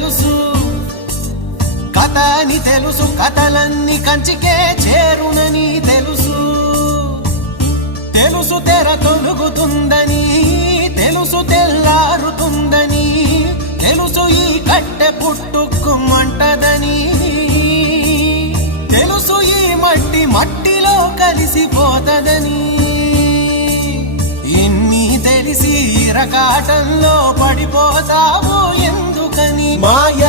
తెలుసు, కథ అని తెలుసు, కథలన్నీ కంచికే చేరునని తెలుసు. తెలుసు తెర తొలుగుతుందని, తెలుసు తెల్లారుతుందని, తెలుసు ఈ కట్టె పుట్టుకుమంటదని, తెలుసు ఈ మట్టి మట్టిలో కలిసిపోతదని. ఇన్ని తెలిసి ఇరకాటంలో పడిపోతావు ఎందుకని? మాయ